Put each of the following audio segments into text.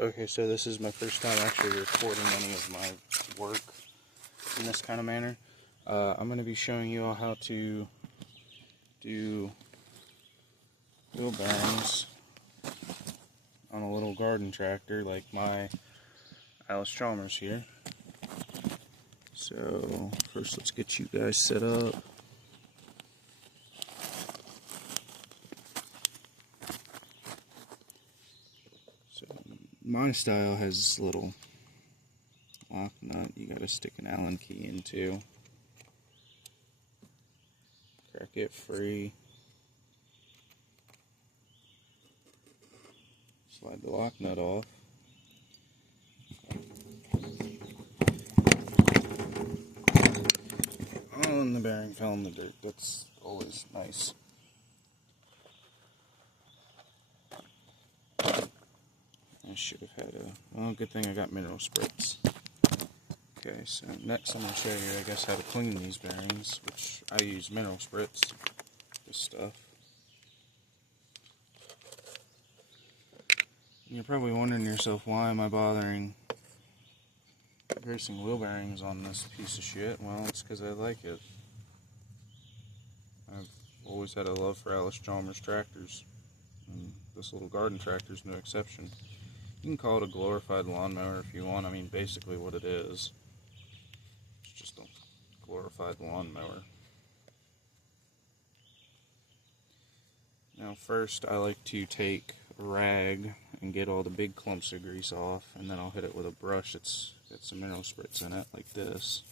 Okay, so this is my first time actually recording any of my work in this kind of manner. I'm going to be showing you all how to do wheel bearings on a little garden tractor like my Allis Chalmers here. So first let's get you guys set up. So my style has this little lock nut you gotta stick an Allen key into. Crack it free. Slide the lock nut off. Oh, and the bearing fell in the dirt. That's always nice. I should have had well, good thing I got mineral spritz. Okay, so next I'm going to show you, I guess, how to clean these bearings, which I use mineral spritz, this stuff. You're probably wondering to yourself, why am I bothering greasing wheel bearings on this piece of shit? Well, it's because I like it. I've always had a love for Allis Chalmers tractors, and this little garden tractor is no exception. You can call it a glorified lawnmower if you want. I mean, basically what it is. It's just a glorified lawnmower. Now first I like to take a rag and get all the big clumps of grease off, and then I'll hit it with a brush that's got some mineral spritz in it, like this.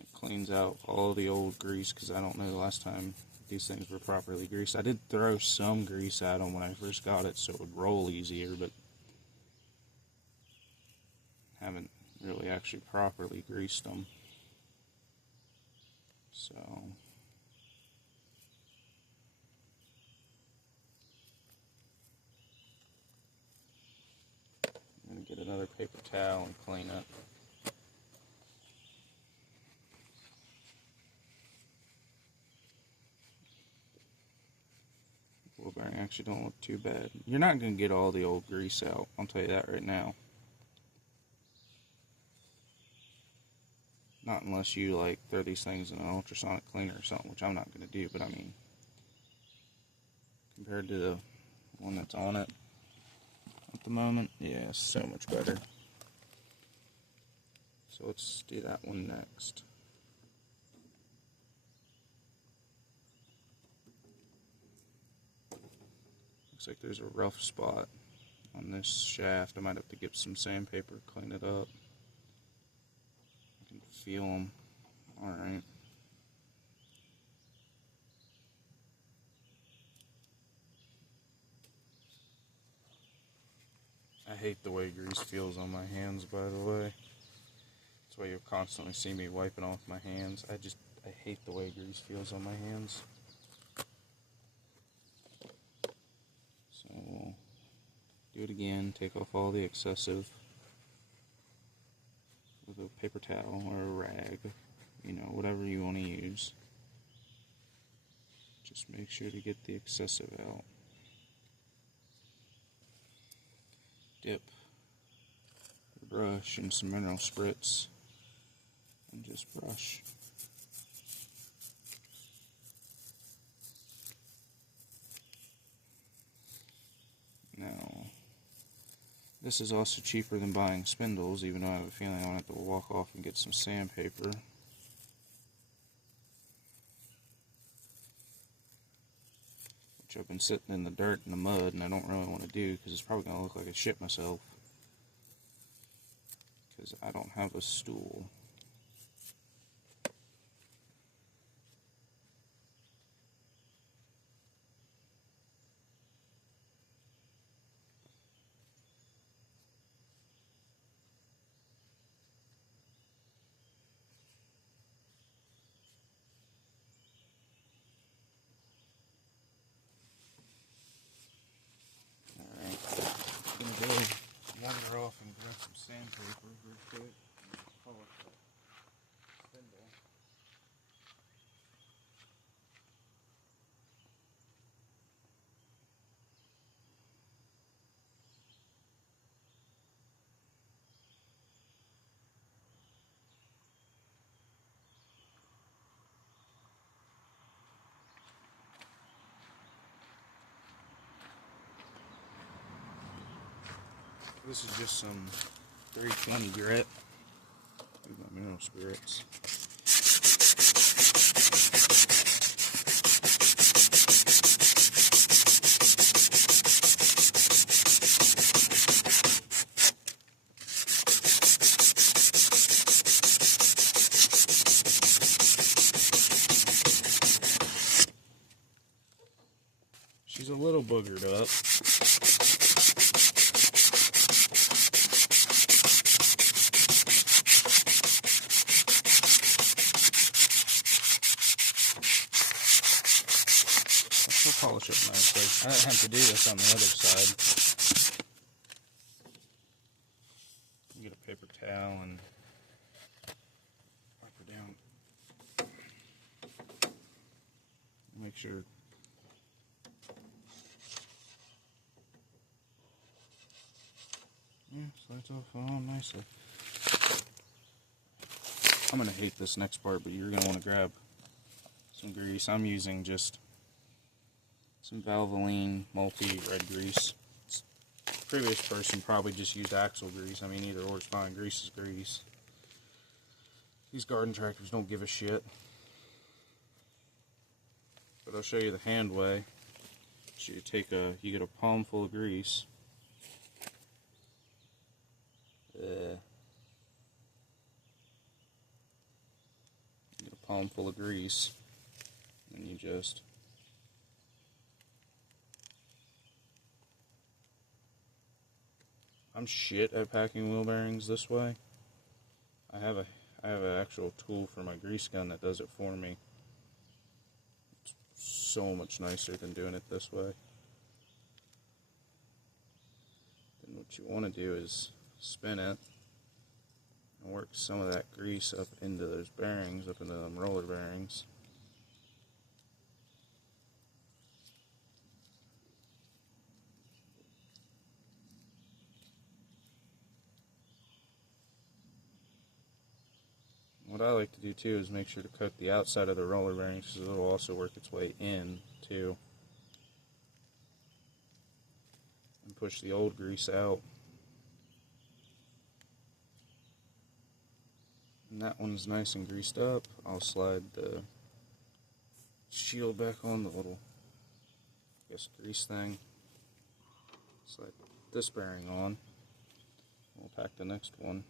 It cleans out all the old grease, because I don't know the last time these things were properly greased. I did throw some grease at them when I first got it so it would roll easier, but haven't really actually properly greased them. So I'm going to get another paper towel and clean it. Wheel bearing actually don't look too bad. You're not going to get all the old grease out, I'll tell you that right now. Not unless you like throw these things in an ultrasonic cleaner or something, which I'm not going to do, but I mean, compared to the one that's on it at the moment, yeah, so much better. So let's do that one next. Looks like there's a rough spot on this shaft. I might have to get some sandpaper, clean it up. I can feel them. Alright. I hate the way grease feels on my hands, by the way. That's why you'll constantly see me wiping off my hands. I hate the way grease feels on my hands. So we'll do it again, take off all the excessive with a paper towel or a rag, you know, whatever you want to use. Just make sure to get the excessive out. Dip the brush in some mineral spritz and just brush. Now, this is also cheaper than buying spindles, even though I have a feeling I'm going to have to walk off and get some sandpaper. Which I've been sitting in the dirt and the mud, and I don't really want to do, because it's probably going to look like I shit myself. Because I don't have a stool. I'm gonna go water off and grab some sandpaper real quick. This is just some 320 grit. Here's my mineral spirits. She's a little boogered up. I'll polish it nicely. I didn't have to do this on the other side. Get a paper towel and wipe her down. Make sure. Yeah, slides off on nicely. I'm going to hate this next part, but you're going to want to grab some grease. I'm using just some Valvoline multi-red grease. Previous person probably just used axle grease. I mean, either or is fine. Grease is grease. These garden tractors don't give a shit. But I'll show you the hand way. So you get a palm full of grease. Get a palm full of grease, and you just I'm shit at packing wheel bearings this way. I have an actual tool for my grease gun that does it for me. It's so much nicer than doing it this way. And what you want to do is spin it and work some of that grease up into those bearings, up into them roller bearings. What I like to do too is make sure to coat the outside of the roller bearings because it will also work its way in too. And push the old grease out. And that one's nice and greased up. I'll slide the shield back on, the little, I guess, grease thing. Slide this bearing on. We'll pack the next one.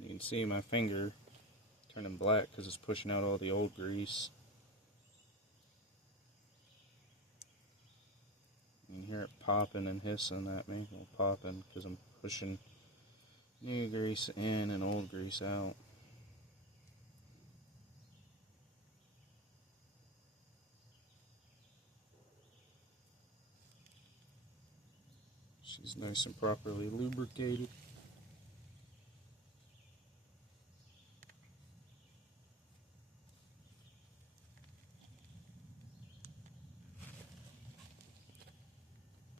You can see my finger turning black because it's pushing out all the old grease. You can hear it popping and hissing at me. Well, popping because I'm pushing new grease in and old grease out. She's nice and properly lubricated.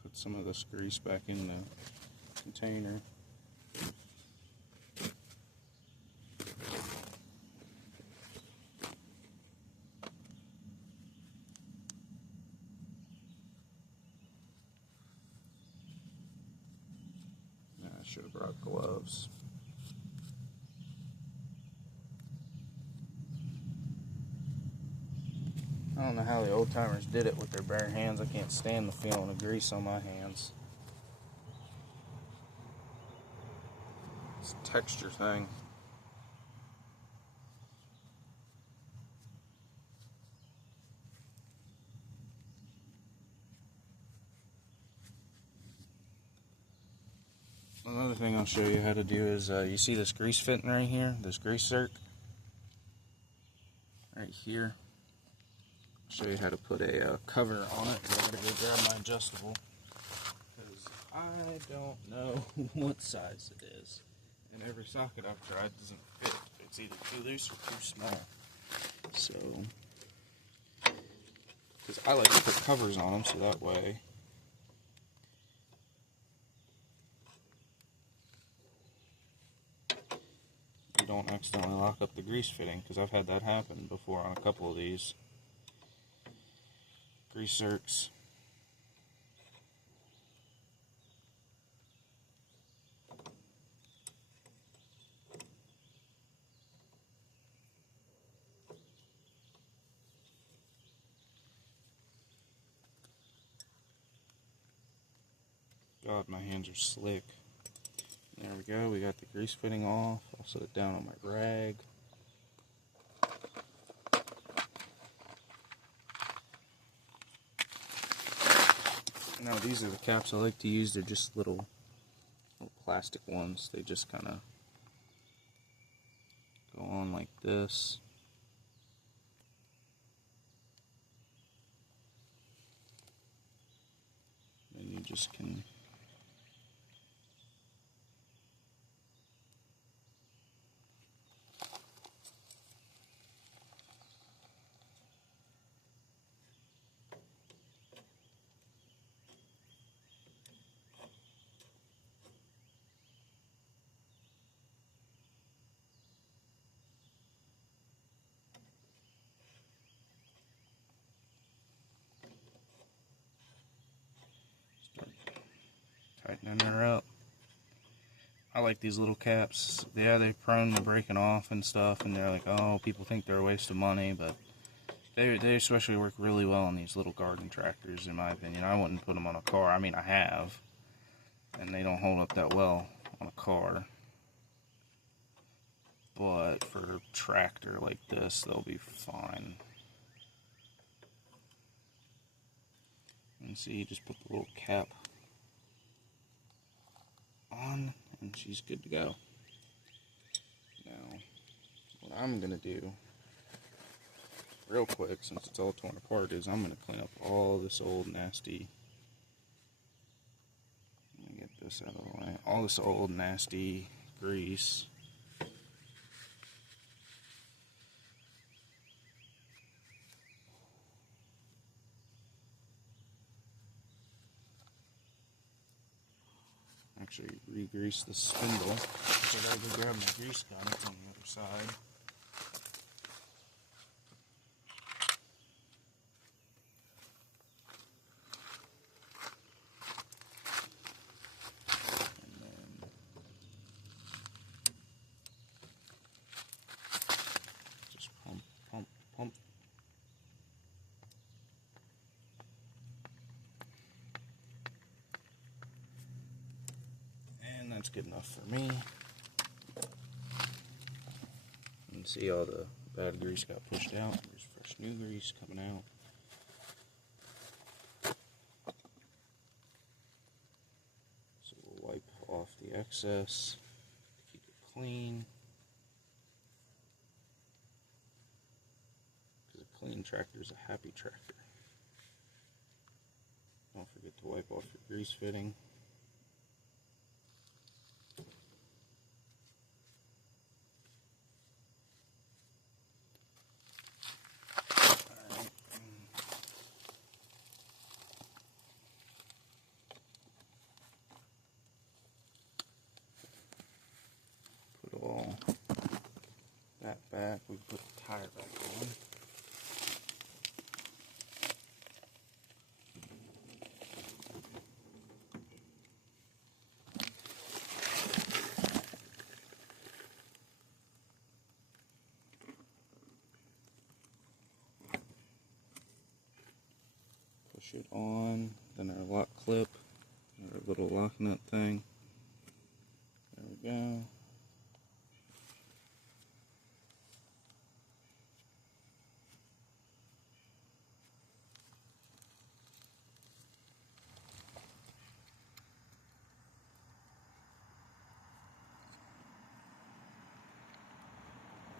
Put some of this grease back in the container. I should have brought gloves. I don't know how the old timers did it with their bare hands. I can't stand the feeling of grease on my hands. It's a texture thing. Another thing I'll show you how to do is, you see this grease fitting right here, this grease zerk? Right here. I'll show you how to put a cover on it. I'm going to go grab my adjustable, because I don't know what size it is. And every socket I've tried doesn't fit. It's either too loose or too small. So, because because I like to put covers on them so that way you don't accidentally lock up the grease fitting, because I've had that happen before on a couple of these grease zerks. God, my hands are slick. There we go, we got the grease fitting off. I'll set it down on my rag. Now these are the caps I like to use. They're just little plastic ones. They just kind of go on like this. And you just can tightening her up. I like these little caps. Yeah, they're prone to breaking off and stuff, and they're like, oh, people think they're a waste of money, but they especially work really well on these little garden tractors, in my opinion. I wouldn't put them on a car. I mean, I have, and they don't hold up that well on a car. But for a tractor like this, they'll be fine. And see, you just put the little cap on, and she's good to go. Now, what I'm going to do, real quick, since it's all torn apart, is I'm going to clean up all this old nasty, let me get this out of the way, all this old nasty grease. Actually, re-grease the spindle. So I gotta go grab my grease gun. It's on the other side. And then just pump, pump, pump. And that's good enough for me. And see, all the bad grease got pushed out. There's fresh new grease coming out. So we'll wipe off the excess, keep it clean. Because a clean tractor is a happy tractor. Don't forget to wipe off your grease fitting. All that back, we put the tire back on. Push it on, then our lock clip, our little lock nut thing. There we go.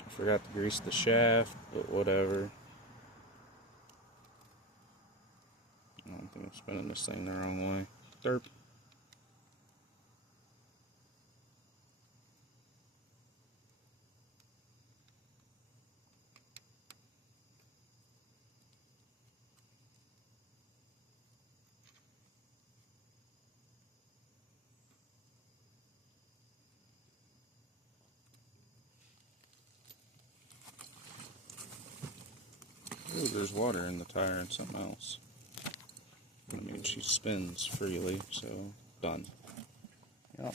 Forgot to grease the shaft, but whatever. I don't think I'm spinning this thing the wrong way. Derp. Ooh, there's water in the tire and something else. I mean, she spins freely, so done. Yep.